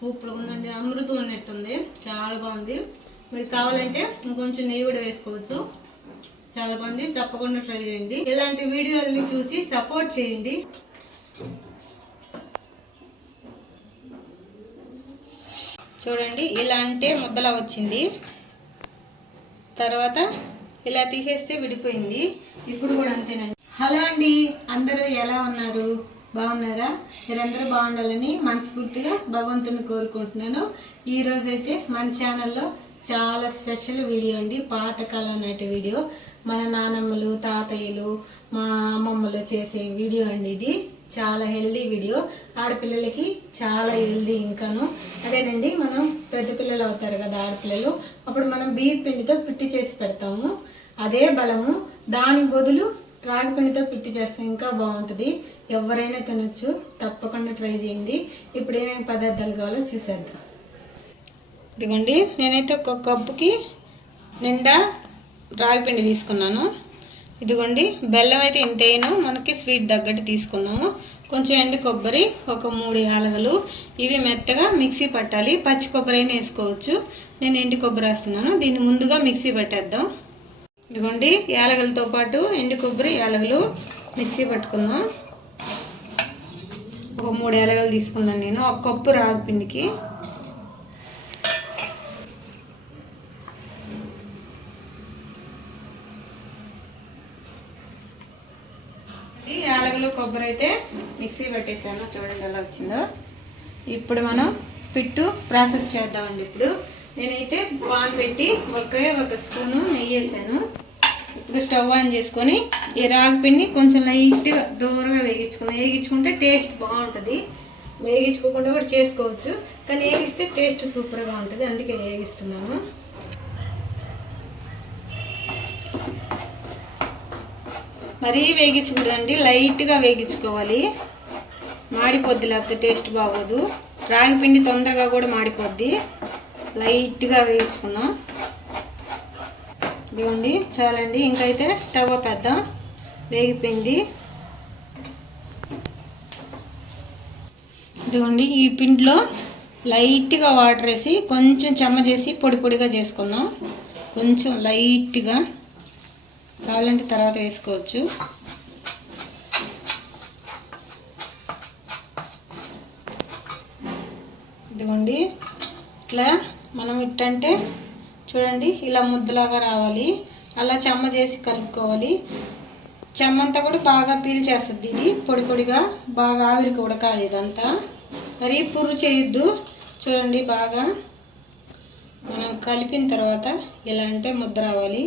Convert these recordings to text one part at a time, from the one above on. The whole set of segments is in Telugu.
సూపర్ ఉందండి, అమృతం ఉన్నట్టుంది, చాలా బాగుంది. మీరు కావాలంటే ఇంకొంచెం నెయ్యి కూడా వేసుకోవచ్చు. చాలా బాగుంది, తప్పకుండా ట్రై చేయండి. ఇలాంటి వీడియోలని చూసి సపోర్ట్ చేయండి. చూడండి, ఇలా అంటే ముద్దలా వచ్చింది. తర్వాత ఇలా తీసేస్తే విడిపోయింది. ఇప్పుడు కూడా అంతేనండి. హలో అండి, అందరూ ఎలా ఉన్నారు? బాగున్నారా? మీరందరూ బాగుండాలని మనస్ఫూర్తిగా భగవంతుని కోరుకుంటున్నాను. ఈరోజైతే మన ఛానల్లో చాలా స్పెషల్ వీడియో అండి, పాతకాలం నాటి వీడియో. మన నానమ్మలు, తాతయ్యలు, మా అమ్మమ్మలు చేసే వీడియో అండి. ఇది చాలా హెల్దీ వీడియో, ఆడపిల్లలకి చాలా హెల్దీ. ఇంకాను అదేనండి, మనం పెద్ద పిల్లలు అవుతారు కదా ఆడపిల్లలు, అప్పుడు మనం బియ్యం పిండితో పిట్టి చేసి పెడతాము. అదే బలము, దాని బదులు రాగి పిండితో పిట్టి చేస్తే ఇంకా బాగుంటుంది. ఎవరైనా తినొచ్చు, తప్పకుండా ట్రై చేయండి. ఇప్పుడు ఏమేమి పదార్థాలు కావాలో చూసేద్దాం. ఇదిగోండి, నేనైతే ఒక కప్పుకి నిండా రాగి పిండి తీసుకున్నాను. ఇదిగోండి, బెల్లం అయితే ఇంతేను, మనకి స్వీట్ తగ్గట్టు తీసుకుందాము. కొంచెం ఎండు కొబ్బరి, ఒక 3 యాలకులు, ఇవి మెత్తగా మిక్సీ పట్టాలి. పచ్చి కొబ్బరి అయినా వేసుకోవచ్చు, నేను ఎండు కొబ్బరి వేస్తున్నాను. దీన్ని ముందుగా మిక్సీ పట్టేద్దాం. ఇదిగోండి, యాలకులతో పాటు ఎండు కొబ్బరి, యాలకులు మిక్సీ పట్టుకుందాం. ఒక 3 యాలకులు తీసుకున్నాను నేను, ఒక కప్పు రాగి పిండికి. యాలకులు, కొబ్బరి అయితే మిక్సీ పెట్టేసాను. చూడండి ఎలా వచ్చిందో. ఇప్పుడు మనం పిట్టు ప్రాసెస్ చేద్దామండి. ఇప్పుడు నేనైతే పాన్ పెట్టి ఒక స్పూను నెయ్యి వేసాను. ఇప్పుడు స్టవ్ ఆన్ చేసుకొని ఈ రాగి పిండి కొంచెం లైట్గా దూరంగా వేగించుకుంటే టేస్ట్ బాగుంటుంది. వేగించుకోకుండా కూడా చేసుకోవచ్చు, కానీ వేగిస్తే టేస్ట్ సూపర్గా ఉంటుంది, అందుకే వేగిస్తున్నాను. మరీ వేగించకూడదండి, లైట్గా వేగించుకోవాలి. మాడిపోద్ది, లేకపోతే టేస్ట్ బాగోదు. రాగి పిండి తొందరగా కూడా మాడిపోద్ది. లైట్గా వేయించుకున్నాం. ఇదిగోండి, చాలండి. ఇంకైతే స్టవ్ ఆపేద్దాం. వేగిపోయింది. ఇదిగోండి, ఈ పిండిలో లైట్గా వాటర్ వేసి కొంచెం చెమ్మ చేసి పొడి పొడిగా చేసుకుందాం. కొంచెం లైట్గా, కావాలంటే తర్వాత వేసుకోవచ్చు. ఇదిగోండి, ఇట్లా మనం ఇట్టంటే చూడండి, ఇలా ముద్దలాగా రావాలి. అలా చెమ్మ చేసి కలుపుకోవాలి. చెమ్మంతా కూడా బాగా పీల్చేస్తుంది. ఇది పొడి పొడిగా బాగా ఆవిరికి ఉడకాలి. ఇదంతా మరి పురుగు చేయొద్దు. చూడండి, బాగా మనం కలిపిన తర్వాత ఇలా అంటే ముద్ద రావాలి.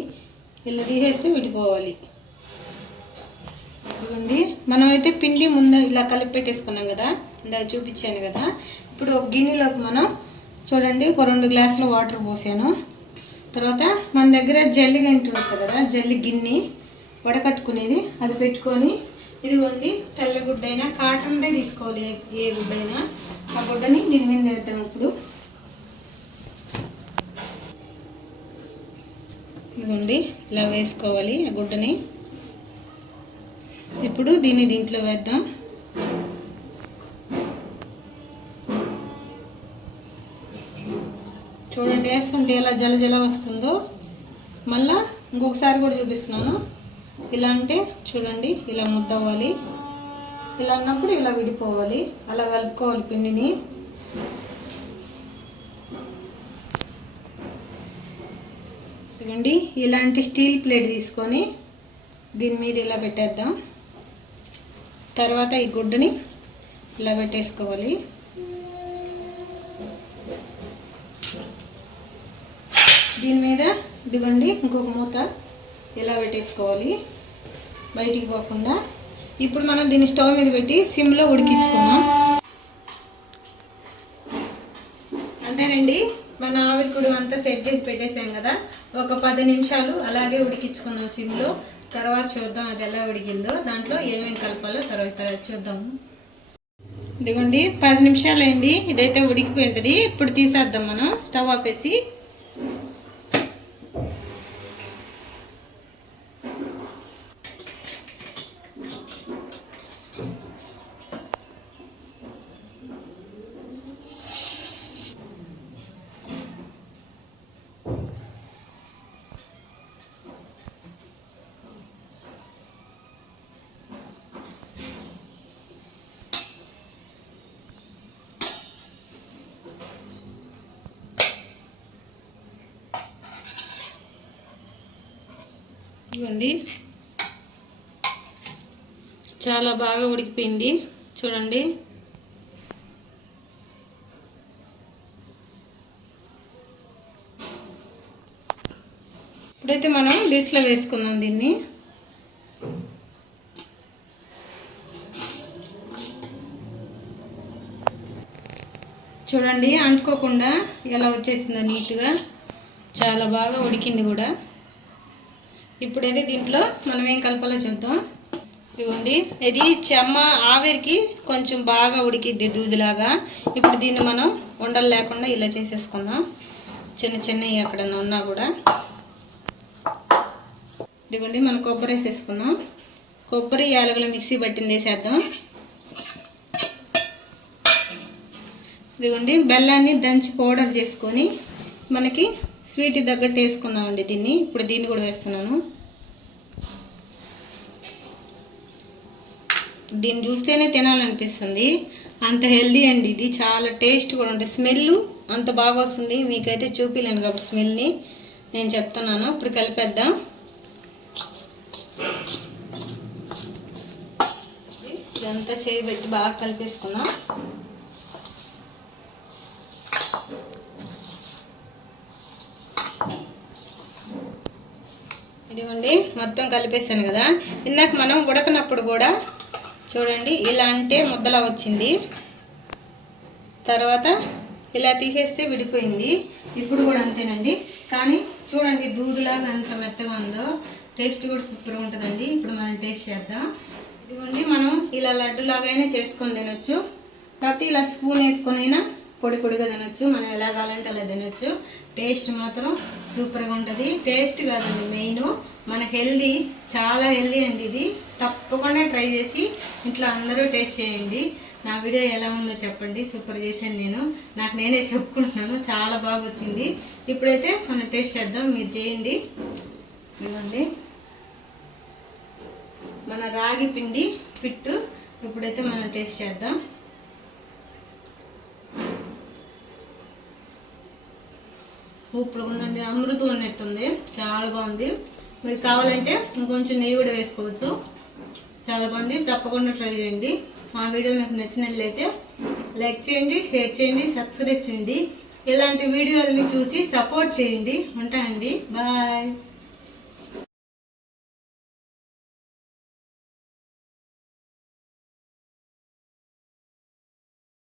ఇలా తీసేస్తే విడిపోవాలి. ఇదిగోండి, మనమైతే పిండి ముందు ఇలా కలిపి పెట్టేసుకున్నాం కదా, ఇందాక చూపించాను కదా. ఇప్పుడు ఒక గిన్నెలోకి మనం చూడండి ఒక 2 గ్లాసులు వాటర్ పోసాను. తర్వాత మన దగ్గర జల్లి గంట ఉంటుంది కదా, జల్లి గిన్నె వడకట్టుకునేది, అది పెట్టుకొని ఇదిగోండి, తెల్ల గుడ్డైనా కాటన్దే తీసుకోవాలి, ఏ గుడ్డైనా. ఆ గుడ్డని దీని మీద వేద్దాం. ఇప్పుడు ఇదిగోండి, ఇలా వేసుకోవాలి ఆ గుడ్డని. ఇప్పుడు దీంట్లో వేద్దాం. చూడండి, వేస్తుంటే ఎలా జల జల వస్తుందో. మళ్ళా ఇంకొకసారి కూడా చూపిస్తున్నాను. ఇలా అంటే చూడండి, ఇలా ముద్ద అవ్వాలి. ఇలా అన్నప్పుడు ఇలా విడిపోవాలి. అలా కలుపుకోవాలి పిండిని. ఇదిగోండి, ఇలాంటి స్టీల్ ప్లేట్ తీసుకొని దీని మీద ఇలా పెట్టేద్దాం. తర్వాత ఈ గుడ్డని ఇలా పెట్టేసుకోవాలి. దీని మీద ఇదిగోండి ఇంకొక మూత ఇలా పెట్టేసుకోవాలి, బయటికి పోకుండా. ఇప్పుడు మనం దీన్ని స్టవ్ మీద పెట్టి సిమ్లో ఉడికించుకుందాం. అంతేనండి, మన ఆవిరికుడు అంతా సెట్ చేసి పెట్టేసాం కదా. ఒక 10 నిమిషాలు అలాగే ఉడికించుకుందాం సిమ్లో. తర్వాత చూద్దాం అది ఎలా ఉడికిందో, దాంట్లో ఏమేమి కలపాలో తర్వాత చూద్దాము. ఇదిగోండి, 10 నిమిషాలు అయింది. ఇదైతే ఉడికిపోయి ఉంటుంది. ఇప్పుడు తీసేద్దాం మనం స్టవ్ ఆపేసి. ఇవ్వండి, చాలా బాగా ఉడికిపోయింది చూడండి. ఇప్పుడైతే మనం డిష్లో వేసుకుందాం దీన్ని. చూడండి అంటుకోకుండా ఎలా వచ్చేసిందో నీట్గా, చాలా బాగా ఉడికింది కూడా. ఇప్పుడైతే దీంట్లో మనం ఏం కలపాలో చూద్దాం. ఇదిగోండి, ఇది చెమ్మ ఆవిరికి కొంచెం బాగా ఉడికిద్ది దూదిలాగా. ఇప్పుడు దీన్ని మనం ఉండలు లేకుండా ఇలా చేసేసుకుందాం, చిన్న చిన్నవి ఎక్కడన్నా ఉన్నా కూడా. ఇదిగోండి, మనం కొబ్బరి వేసేసుకున్నాం. కొబ్బరి యాలకులు మిక్సీ పట్టింది వేసేద్దాం. ఇదిగోండి, బెల్లాన్ని దంచి పౌడర్ చేసుకొని మనకి స్వీట్ తగ్గట్టు వేసుకుందామండి దీన్ని. ఇప్పుడు దీన్ని కూడా వేస్తున్నాను. దీన్ని చూస్తేనే తినాలనిపిస్తుంది, అంత హెల్దీ అండి ఇది. చాలా టేస్ట్ కూడా ఉంటుంది, స్మెల్ అంత బాగా వస్తుంది. మీకైతే చూపించలేను కాబట్టి స్మెల్ని నేను చెప్తున్నాను. ఇప్పుడు కలిపేద్దాం. ఇదంతా చేయబెట్టి బాగా కలిపేసుకుందాం. ఇదిగోండి, మొత్తం కలిపేసాను కదా. ఇందాక మనం ఉడకనప్పుడు కూడా చూడండి ఇలా అంటే ముద్దలా వచ్చింది, తర్వాత ఇలా తీసేస్తే విడిపోయింది. ఇప్పుడు కూడా అంతేనండి, కానీ చూడండి దూదులాగా ఎంత మెత్తగా ఉందో. టేస్ట్ కూడా సూపర్గా ఉంటుందండి. ఇప్పుడు మనం టేస్ట్ చేద్దాం. ఇదిగోండి, మనం ఇలా లడ్డులాగైనా చేసుకొని తినొచ్చు, కాకపోతే ఇలా స్పూన్ వేసుకొని అయినా పొడి పొడిగా తినొచ్చు. మనం ఎలా కావాలంటే అలా తినొచ్చు. టేస్ట్ మాత్రం సూపర్గా ఉంటుంది. టేస్ట్ కాదండి మెయిన్, మన హెల్దీ, చాలా హెల్దీ అండి ఇది. తప్పకుండా ట్రై చేసి ఇంట్లో అందరూ టేస్ట్ చేయండి. నా వీడియో ఎలా ఉందో చెప్పండి. సూపర్ చేశాను నేను, నాకు నేనే చెప్పుకుంటున్నాను, చాలా బాగా వచ్చింది. ఇప్పుడైతే మనం టేస్ట్ చేద్దాం, మీరు చేయండి. ఇవ్వండి మన రాగి పిండి పిట్టు. ఇప్పుడైతే మనం టేస్ట్ చేద్దాం. సూపర్ ఉందండి, అమృతం ఉన్నట్టుంది, చాలా బాగుంది. మీకు కావాలంటే ఇంకొంచెం నెయ్యి కూడా వేసుకోవచ్చు, చాలా బాగుంది. తప్పకుండా ట్రై చేయండి. మా వీడియో మీకు నచ్చినట్లయితే లైక్ చేయండి, షేర్ చేయండి, సబ్స్క్రైబ్ చేయండి. ఇలాంటి వీడియోలని చూసి సపోర్ట్ చేయండి. ఉంటానండి, బాయ్.